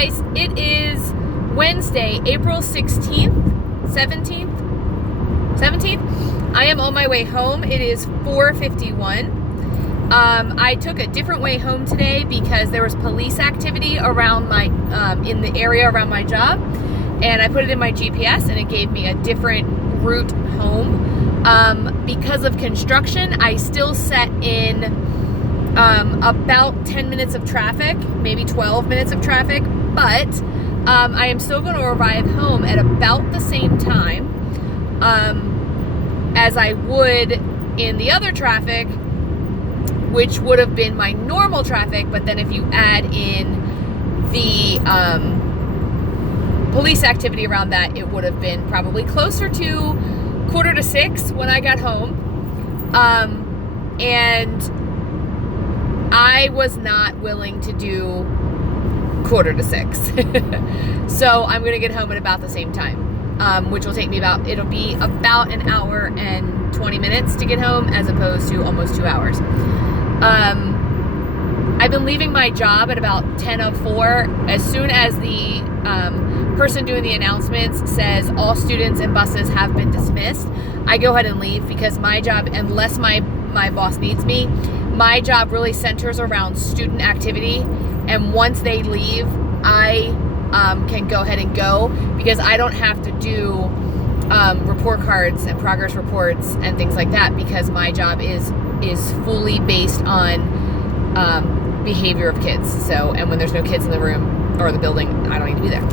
guys, it is Wednesday, April 16th, 17th. I am on my way home. It is 4:51. I took a different way home today because there was police activity around my, in the area around my job. And I put it in my GPS and it gave me a different route home. Because of construction, I still set in about 10 minutes of traffic, maybe 12 minutes of traffic, but I am still going to arrive home at about the same time as I would in the other traffic, which would have been my normal traffic, but then if you add in the police activity around that, it would have been probably closer to 5:45 when I got home. And I was not willing to do 5:45. So I'm going to get home at about the same time, which will take me it'll be about an hour and 20 minutes to get home as opposed to almost 2 hours. I've been leaving my job at about 10:04. As soon as the person doing the announcements says all students and buses have been dismissed, I go ahead and leave because my job, unless my boss needs me, my job really centers around student activity. And once they leave, I can go ahead and go because I don't have to do report cards and progress reports and things like that because my job is fully based on behavior of kids. So, and when there's no kids in the room or the building, I don't need to be there.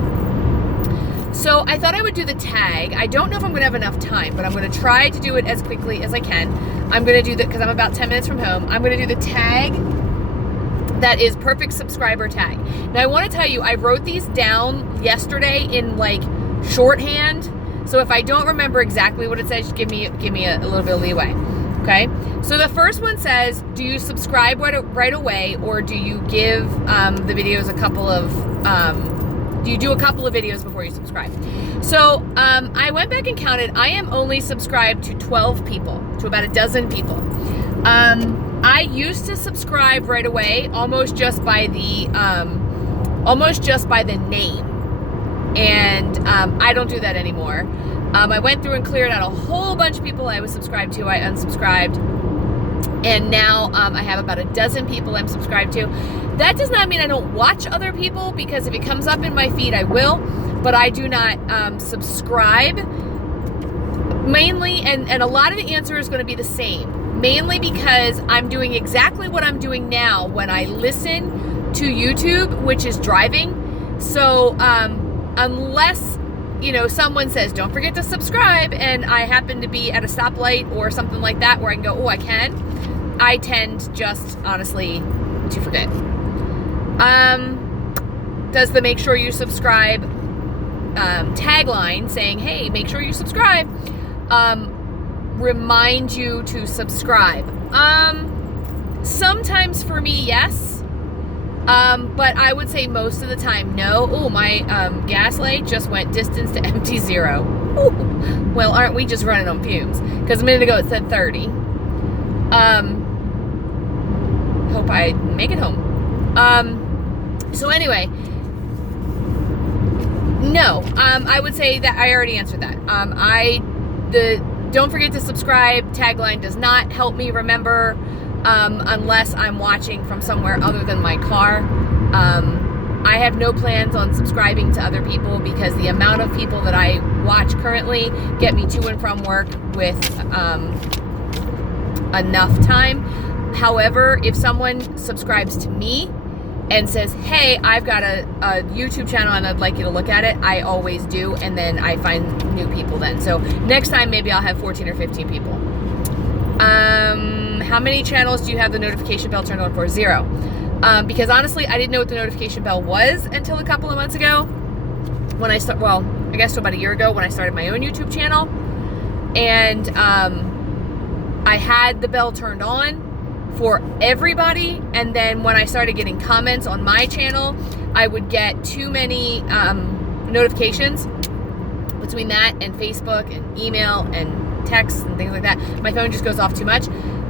So I thought I would do the tag. I don't know if I'm going to have enough time, but I'm going to try to do it as quickly as I can. I'm going to do that because I'm about 10 minutes from home. I'm going to do the tag that is perfect subscriber tag. Now I want to tell you, I wrote these down yesterday in like shorthand. So if I don't remember exactly what it says, just give me a little bit of leeway. Okay. So the first one says, do you subscribe right away, or do you give the videos do you do a couple of videos before you subscribe? So I went back and counted. I am only subscribed to 12 people, to about a dozen people. I used to subscribe right away, almost just by the name, and I don't do that anymore. I went through and cleared out a whole bunch of people I was subscribed to. I unsubscribed, and now I have about a dozen people I'm subscribed to. That does not mean I don't watch other people, because if it comes up in my feed, I will, but I do not subscribe. Mainly, and a lot of the answer is going to be the same. Mainly because I'm doing exactly what I'm doing now when I listen to YouTube, which is driving. So unless, someone says, don't forget to subscribe, and I happen to be at a stoplight or something like that where I can go, oh, I can, I tend just, honestly, to forget. Does the make sure you subscribe tagline saying, hey, make sure you subscribe, remind you to subscribe? Sometimes for me, yes. But I would say most of the time, no. Oh, my gas light just went distance to empty 0. Ooh. Well, aren't we just running on fumes? Because a minute ago it said 30. Hope I make it home. So anyway, no. I would say that I already answered that. Don't forget to subscribe tagline does not help me remember unless I'm watching from somewhere other than my car. I have no plans on subscribing to other people because the amount of people that I watch currently get me to and from work with enough time. However, if someone subscribes to me and says, hey, I've got a YouTube channel and I'd like you to look at it, I always do, and then I find new people then. So next time maybe I'll have 14 or 15 people. How many channels do you have the notification bell turned on for? 0. Because honestly, I didn't know what the notification bell was until a couple of months ago when I about a year ago when I started my own YouTube channel. And I had the bell turned on for everybody, and then when I started getting comments on my channel, I would get too many notifications between that and Facebook and email and texts and things like that. My phone just goes off too much.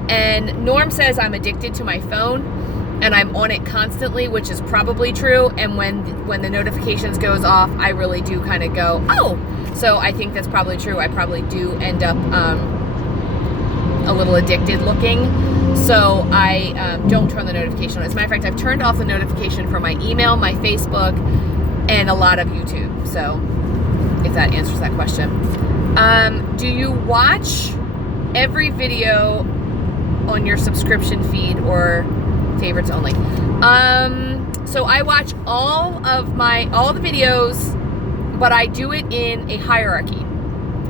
And Norm says I'm addicted to my phone. and I'm on it constantly, which is probably true. And when the notifications goes off, I really do kind of go, oh. So I think that's probably true. I probably do end up a little addicted looking. So I don't turn the notification on. As a matter of fact, I've turned off the notification for my email, my Facebook, and a lot of YouTube. So if that answers that question. Do you watch every video on your subscription feed or favorites only? So I watch all the videos, but I do it in a hierarchy.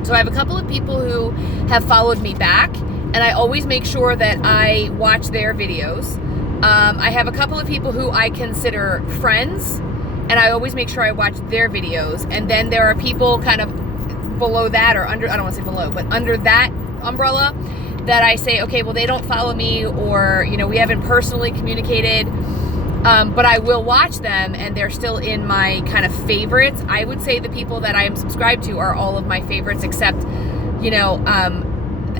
So I have a couple of people who have followed me back, and I always make sure that I watch their videos. I have a couple of people who I consider friends, and I always make sure I watch their videos. And then there are people kind of below that, or under, I don't want to say below, but under that umbrella, that I say, okay, well, they don't follow me, or, we haven't personally communicated, but I will watch them, and they're still in my kind of favorites. I would say the people that I am subscribed to are all of my favorites, except,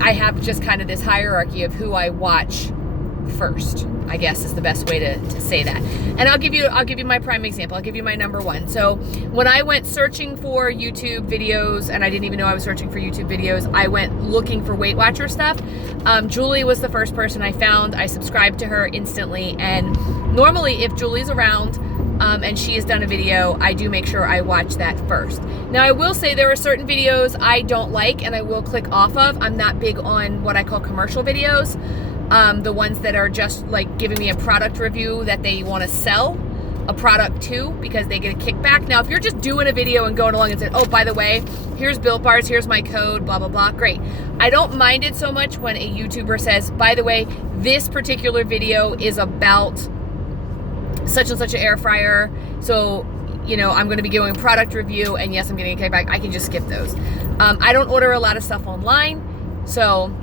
I have just kind of this hierarchy of who I watch first, I guess is the best way to say that. And I'll give you my prime example. I'll give you my number one. So when I went searching for YouTube videos, and I didn't even know I was searching for YouTube videos, I went looking for Weight Watcher stuff. Julie was the first person I found. I subscribed to her instantly. And normally if Julie's around, and she has done a video, I do make sure I watch that first. Now, I will say there are certain videos I don't like and I will click off of. I'm not big on what I call commercial videos. The ones that are just like giving me a product review that they want to sell a product to because they get a kickback. Now, if you're just doing a video and going along and saying, oh, by the way, here's Built Bars, here's my code, blah, blah, blah, great. I don't mind it so much when a YouTuber says, by the way, this particular video is about such and such an air fryer. So, I'm going to be giving a product review, and yes, I'm getting a kickback. I can just skip those. I don't order a lot of stuff online, so,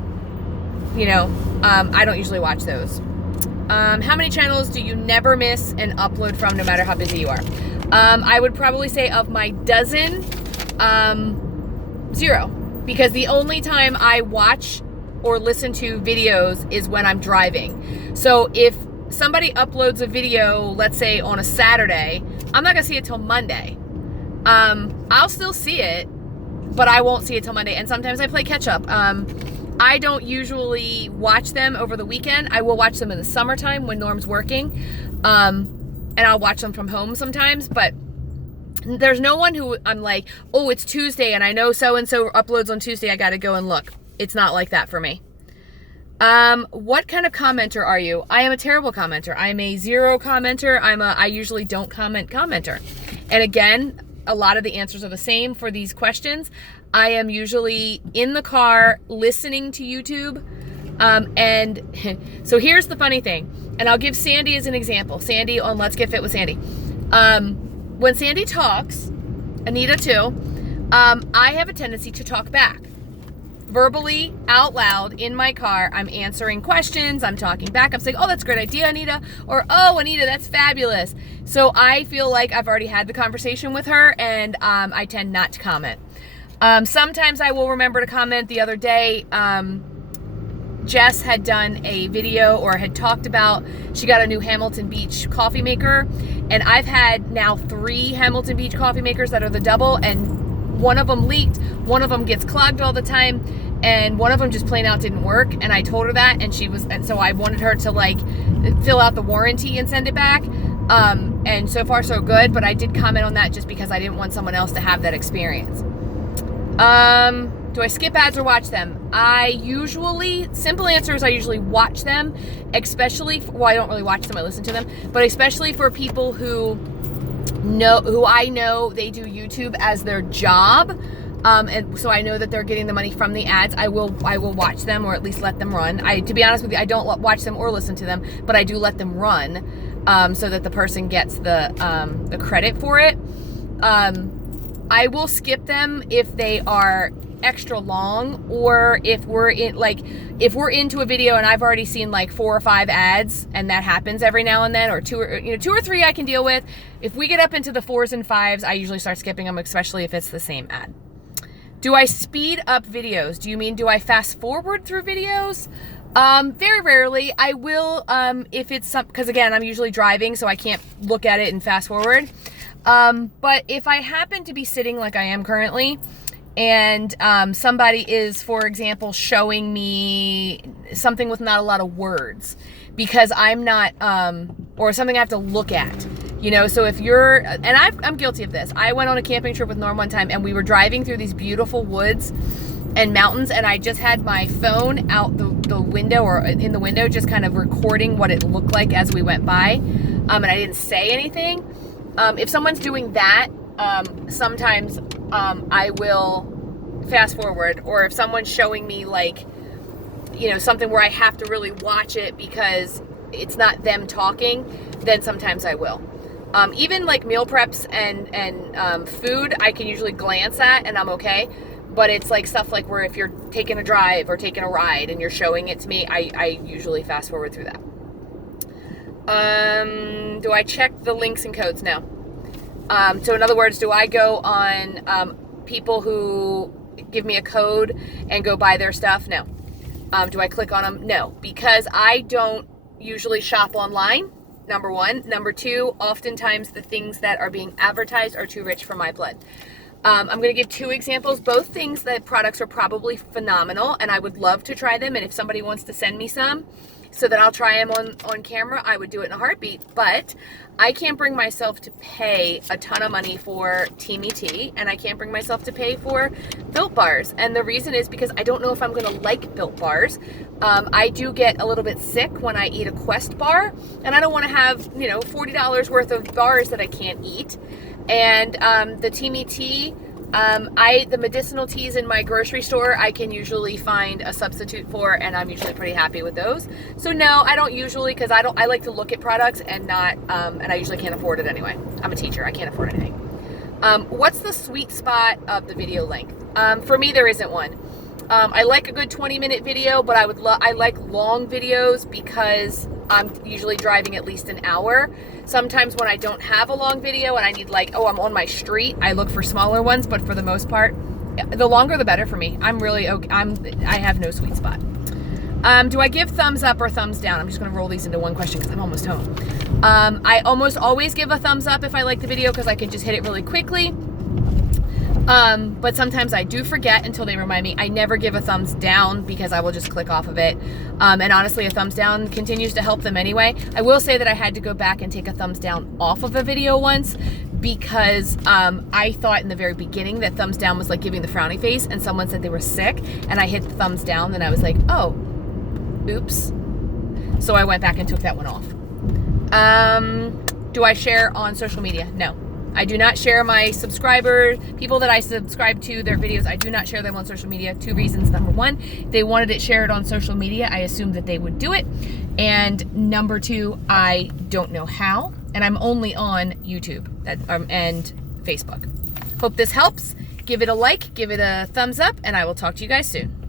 I don't usually watch those. How many channels do you never miss an upload from, no matter how busy you are? I would probably say of my dozen, 0. Because the only time I watch or listen to videos is when I'm driving. So if somebody uploads a video, let's say on a Saturday, I'm not gonna see it till Monday. I'll still see it, but I won't see it till Monday. And sometimes I play catch up. I don't usually watch them over the weekend. I will watch them in the summertime when Norm's working. And I'll watch them from home sometimes, but there's no one who I'm like, oh, it's Tuesday and I know so-and-so uploads on Tuesday, I gotta go and look. It's not like that for me. What kind of commenter are you? I am a terrible commenter. I'm a 0 commenter. I usually don't commenter. And again, a lot of the answers are the same for these questions. I am usually in the car listening to YouTube. And so here's the funny thing, and I'll give Sandy as an example. Sandy on Let's Get Fit with Sandy. When Sandy talks, Anita too, I have a tendency to talk back. Verbally, out loud, in my car, I'm answering questions, I'm talking back, I'm saying, oh, that's a great idea, Anita, or, oh, Anita, that's fabulous. So I feel like I've already had the conversation with her, and I tend not to comment. Sometimes I will remember to comment. The other day, Jess had done a video or had talked about, she got a new Hamilton Beach coffee maker, and I've had now 3 Hamilton Beach coffee makers that are the double, and one of them leaked, one of them gets clogged all the time, and one of them just plain out didn't work. And I told her that, and so I wanted her to like fill out the warranty and send it back. And so far so good, but I did comment on that just because I didn't want someone else to have that experience. Do I skip ads or watch them? Simple answer is I usually watch them, especially, I don't really watch them, I listen to them, but especially for people who I know they do YouTube as their job, and so I know that they're getting the money from the ads. I will watch them, or at least let them run. To be honest with you, I don't watch them or listen to them, but I do let them run, so that the person gets the credit for it. I will skip them if they are extra long, or if we're into a video and I've already seen like 4 or 5 ads, and that happens every now and then, or 2 or 3 I can deal with. If we get up into the 4s and 5s, I usually start skipping them, especially if it's the same ad. Do I speed up videos? Do you mean, do I fast forward through videos? Very rarely. I will, if it's some, because again, I'm usually driving, so I can't look at it and fast forward. But if I happen to be sitting like I am currently, and somebody is, for example, showing me something with not a lot of words, because I'm not, or something I have to look at, you know. So if you're, and I'm guilty of this. I went on a camping trip with Norm one time, and we were driving through these beautiful woods and mountains, and I just had my phone out the window, or in the window, just kind of recording what it looked like as we went by, and I didn't say anything. If someone's doing that, sometimes I will fast forward, or if someone's showing me, like, you know, something where I have to really watch it because it's not them talking, then sometimes I will. Even like meal preps and food, I can usually glance at and I'm okay. But it's like stuff like where if you're taking a drive or taking a ride and you're showing it to me, I usually fast forward through that. Do I check the links and codes? No. So in other words, do I go on people who give me a code and go buy their stuff? No. Do I click on them? No, because I don't usually shop online, number one. Number two, oftentimes the things that are being advertised are too rich for my blood. I'm going to give two examples, both things that products are probably phenomenal, and I would love to try them. And if somebody wants to send me some so that I'll try them on camera, I would do it in a heartbeat. But I can't bring myself to pay a ton of money for Teamy Tea, and I can't bring myself to pay for Built Bars. And the reason is because I don't know if I'm going to like Built Bars. I do get a little bit sick when I eat a Quest bar, and I don't want to have, you know, $40 worth of bars that I can't eat. And the Teamy Tea, the medicinal teas in my grocery store, I can usually find a substitute for, and I'm usually pretty happy with those. So no, I don't usually, because I like to look at products and not, and I usually can't afford it anyway. I'm a teacher, I can't afford anything. What's the sweet spot of the video length? For me, there isn't one. I like a good 20-minute video, but I like long videos because I'm usually driving at least an hour. Sometimes when I don't have a long video and I need, like, oh, I'm on my street, I look for smaller ones, but for the most part, the longer the better for me. I'm really okay. I have no sweet spot. Do I give thumbs up or thumbs down? I'm just going to roll these into one question because I'm almost home. I almost always give a thumbs up if I like the video because I can just hit it really quickly. But sometimes I do forget until they remind me. I never give a thumbs down because I will just click off of it. And honestly, a thumbs down continues to help them anyway. I will say that I had to go back and take a thumbs down off of a video once because I thought in the very beginning that thumbs down was like giving the frowny face, and someone said they were sick, and I hit the thumbs down, and I was like, oh, oops. So I went back and took that one off. Do I share on social media? No. I do not share my subscribers, people that I subscribe to, their videos. I do not share them on social media. Two reasons. Number one, they wanted it shared on social media. I assumed that they would do it. And number two, I don't know how. And I'm only on YouTube and Facebook. Hope this helps. Give it a like, give it a thumbs up, and I will talk to you guys soon.